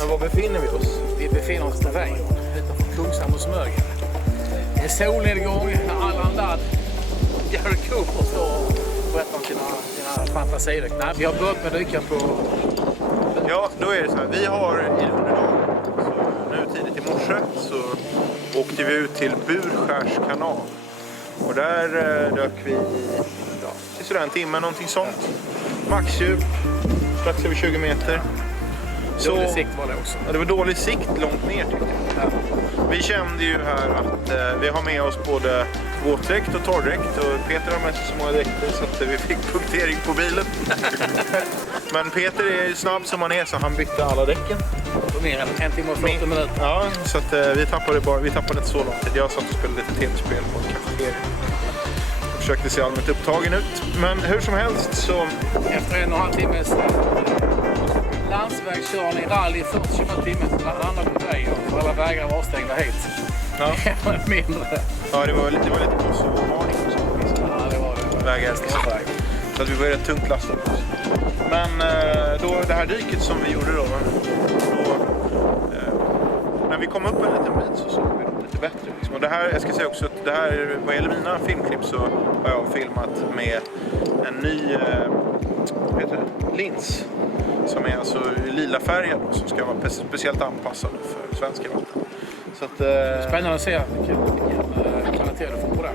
Men var befinner vi oss? Vi befinner oss på vägen utanför Kungshamn och Smögen. Det är solnedgång när alla ladd gör GoPro står och berättar om sina fantasidäck. Nej, vi har börjat med dyka på... Ja, då är det så här. Vi har i underdagen, så nu tidigt i morse, så åkte vi ut till Buskärs kanal. Och där dök vi i sådär en timme, någonting sånt. Maxdjup, strax över 20 meter. Dålig sikt var det också. Ja, det var dålig sikt långt ner tyckte jag. Ja. Vi kände ju här att vi har med oss både våtdräkt och torrdräkt. Och Peter har med sig så många dräkter så att vi fick punktering på bilen. Men Peter är ju snabb som han är så han bytte alla däcken. På mer än 1 timme och 40 minuter. Ja, så att vi tappade inte så lång tid. Jag satt och spelade lite tv-spel på en kafeteria. Jag försökte se allmänt upptagen ut. Men hur som helst så... Efter 1,5 timmes landsvägskörning, rally 40 km/timme så landade på vägen och alla vägar var avstängda hit. Ja. Mindre. Ja, det var lite Kosovo-varning och så. Ja, det var det. Vägar. Så att vi var rätt tungt lastade på oss. Men då det här dyket som vi gjorde då när vi kom upp en liten bit så såg vi lite bättre. Liksom. Och det här, jag ska säga också att det här, vad gäller mina filmklipp så har jag filmat med en ny lins. Som är alltså lila färgen som ska vara speciellt anpassad för svenska vatten. Så att, spännande att se vilken kvalitet du får på det.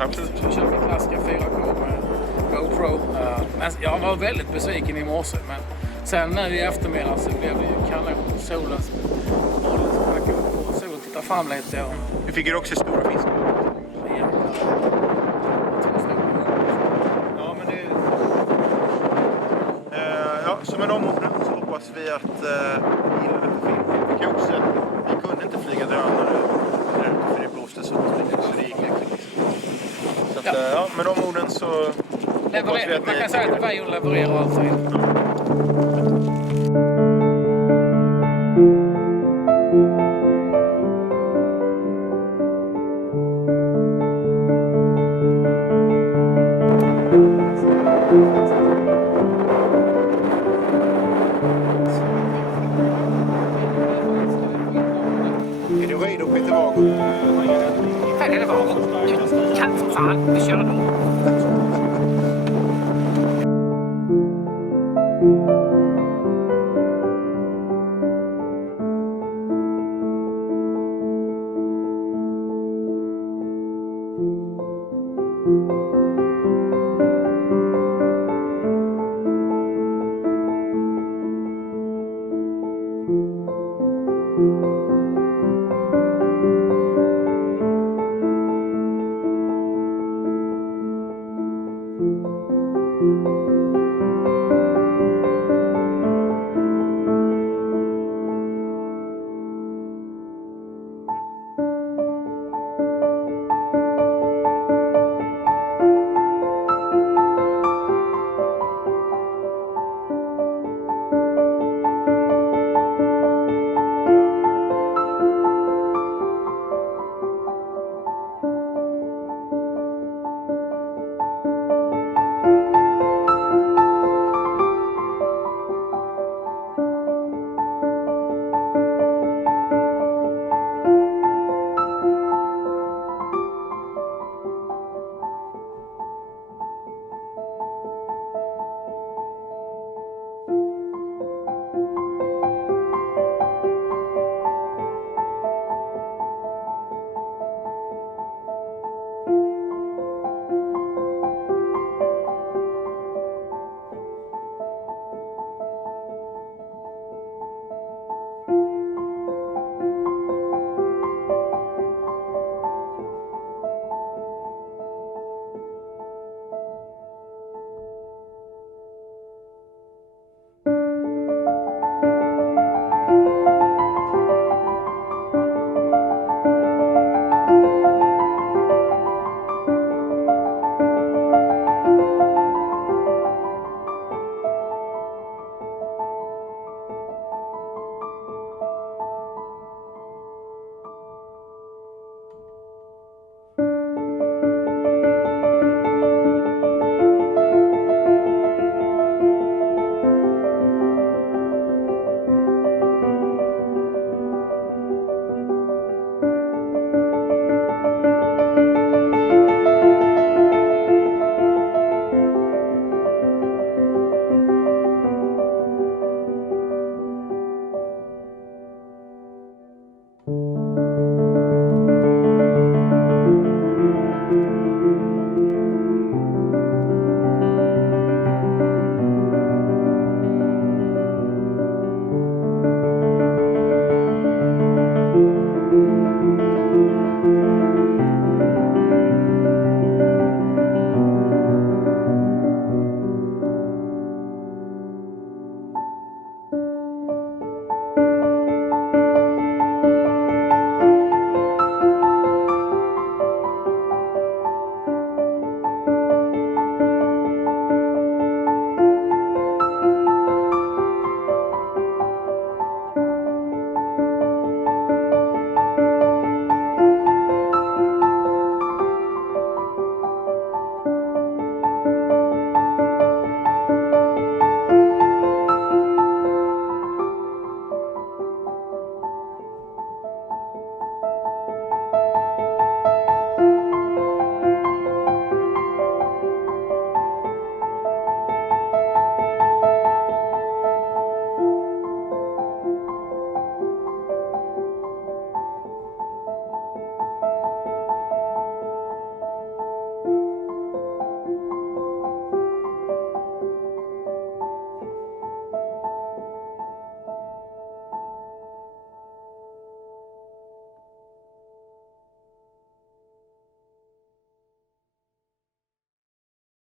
Absolut. Jag köpte en klassiska 4K med GoPro. Men jag var väldigt besviken i morse. Men sen nu i eftermiddag så blev det ju kanon. Solen tittar fram lite. Och... Vi fick ju också stora fiskar. Ja, men det... så med de orden så hoppas vi att ni gillar lite film. Vi kan också säga att vi kunde inte flyga drönare där ute för det blåste så det gick liksom. Så att, med de orden så hoppas vi att man kan säga att vägen levererar alltså. Fan, vi kör då.